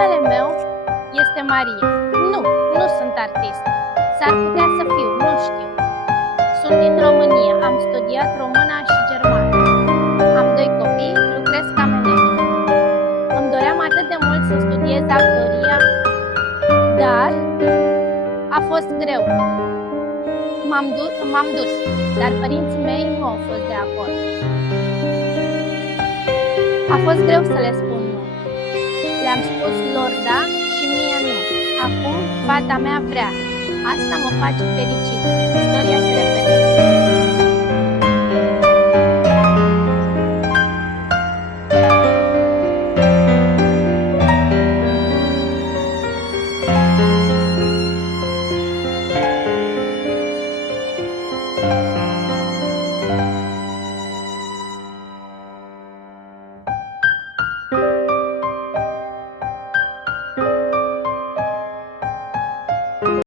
Numele meu este Maria. Nu sunt artist. S-ar putea să fiu, nu știu. Sunt din România, am studiat româna și germană. Am 2 copii, lucrez ca manager. Îmi doream atât de mult să studiez actoria, dar a fost greu. M-am dus, dar părinții mei nu au fost de acord. A fost greu să le spun nu. Le-am spus lor da și mie nu. Acum fata mea vrea. Asta mă face fericită. Istoria se repetă.